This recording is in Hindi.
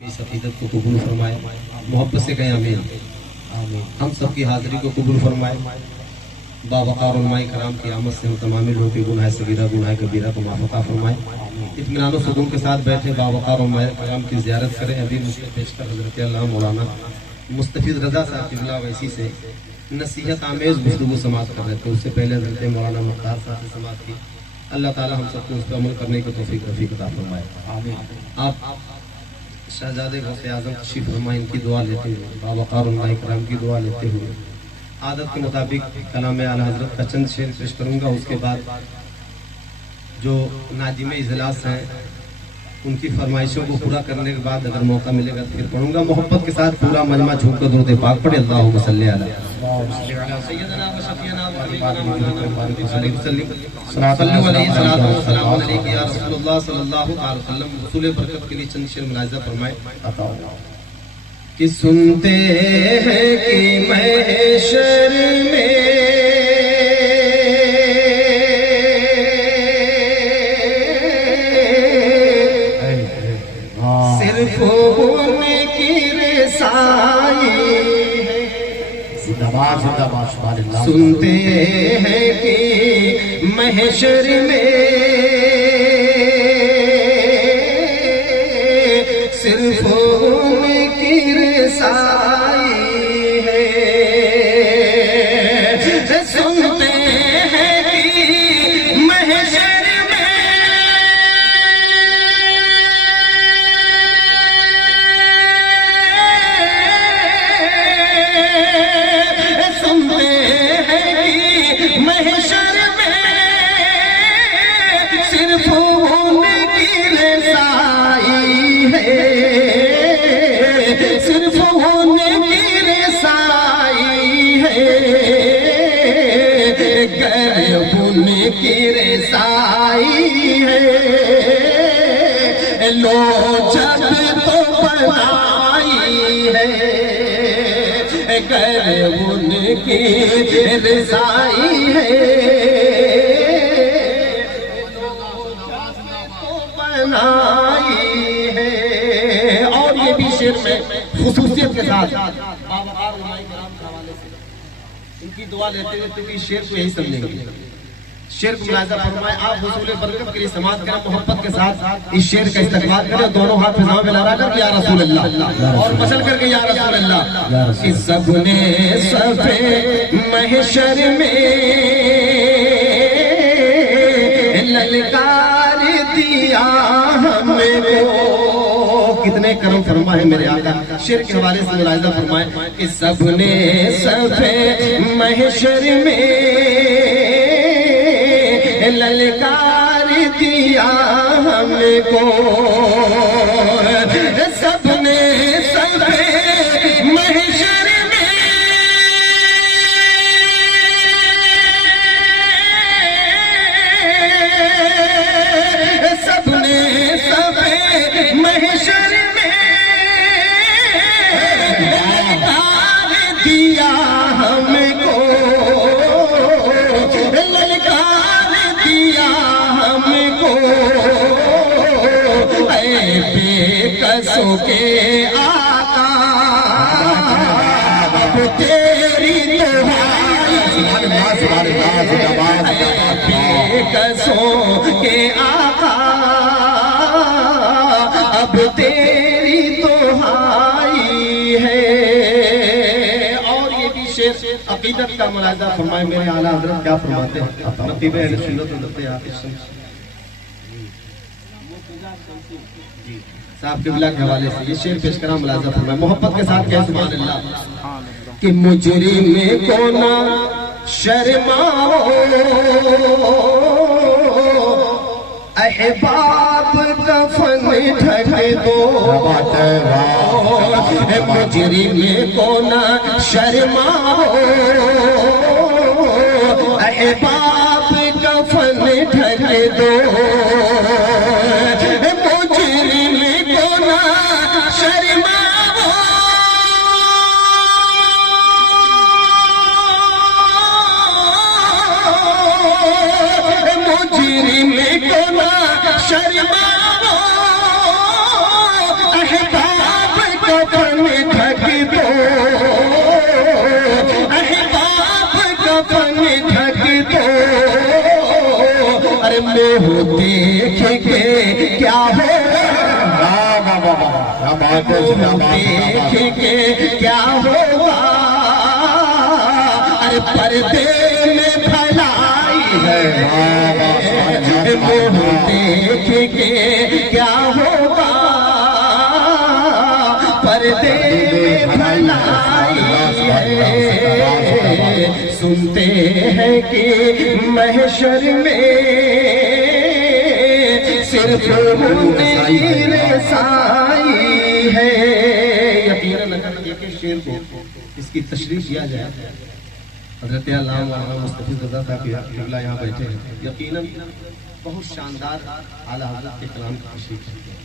इस अकीदत को कबूल फरमाए, मोहब्बत से कहें आमीन। हम सबकी हाजिरी को कबूल फरमाए। बावकार उलमाए कराम की आमद से हम तमामी लोगों की गुनाह सगीरा गुनाह कबीरा को माफ़ अता फरमाए। इत्मीनान व सुकून के साथ बैठे बावकार उलमाए कराम की ज़ियारत करें। अभी मुझसे पेशकर हज़रत अल्लाह मौलाना मुस्तफ़ीज़ रज़ा साहब क़िबला वैसी से नसीहत आमेज़ गुफ्तगू समाअत कर रहे थे। उससे पहले हज़रत मौलाना मुख्तार साहब से समाअत की। अल्लाह ताला हम सबको उस पर अमल करने की तौफ़ीक़ अता फरमाए। आप शहजादे गौसे आज़म तशरीफ़ फरमा, इनकी दुआ लेते हुए बावकार उलमाए कराम की दुआ लेते हुए आदत के मुताबिक कलाम आला हज़रत का चंद शेर पेश करूँगा। उसके बाद जो नाजिम इजलास हैं उनकी फरमाइशों को पूरा करने के बाद अगर मौका मिलेगा तो फिर पढ़ूंगा। मोहब्बत के साथ पूरा मजमा झूम कर दुरूद पाक पढ़े। अल्लाहुम्मा सल्ली अला सय्यदना व शफीना व सल्लल्लाहु अलैहि या रसूलुल्लाह सल्लल्लाहु अलैहि वसल्लम। रसूल बरकत के लिए चंद शेर मुलाहिज़ा फरमाए। कि सुनते हैं कि महशर में सिर्फ उनकी रसाई है। सुनते हैं कि महशर में सिर्फ उनकी रसाई है। सुनते हैं कि महशर में सुनते हैं कि महशर में सिर्फ उनकी रसाई है। सिर्फ उनकी रसाई है। गर उनकी रसाई है। लो जब तो बनाई है। गर उनकी रसाई है। बनाई है। और ये भी शेर में खुसूसियत के साथ बावकार उलमाए कराम के हवाले से इनकी दुआ लेते हुए क्योंकि शेर को यही समझेंगे। शेर को मुलाहिज़ा फरमाए। आप हुसूल बरकत के लिए समाअत करें, मोहब्बत के साथ इस शेर का इस्तक़बाल करें। दोनों हाथ फिज़ाओं में लहरा कर या रसूल अल्लाह और मसल करके या रसूल अल्लाह। कि सबने सफ़े महशर में ललकार दिया हमको। कितने करम फरमा है मेरे आका। शेर के हवाले से मुलाहिज़ा फरमाए कि सबने सफ़े महशर में ललकार दिया हमको। सबने सफ़े महशर में सबने सफ़े महशर में ललकार दिया हमको। ललकार दिया हमको। ऐ बेकसों के आका अब तेरी बेकसों के आका अब तेरी दुहाई है। और ये भी शेर अकीदत का मुलाहिज़ा फरमाए। मेरे आला हज़रत क्या फरमाते हैं। नक़ीब अहले सुन्नत व नक़्ते आतिश साहब क़िबला के हवाले से ये शेर पेश करा। मुलाहिज़ा फरमाए मोहब्बत के साथ कह सुभान अल्लाह। कि मुजरिम को ना शर्माओ, अहबाब कफन ढक दो। मुजरिम को ना शर्माओ, अहबाब कफन ढक दो। मुजरिम को ना शर्माओ, शर्माओ अहबाब वो देख के क्या होगा, देख के क्या होगा, अरे पर्दे में भलाई है, वो देख के क्या होगा, पर्दे में भलाई है। सुनते हैं कि महशर में सिर्फ उनकी रसाई है। यकीनन अगर एक शेर को इसकी तशरीह किया जाए, हज़रत अल्लामा मुस्तफ़ी रज़ा साहब किबला यहाँ बैठे हैं, यकीनन बहुत शानदार आला हज़रत के कलाम की तशरीह है।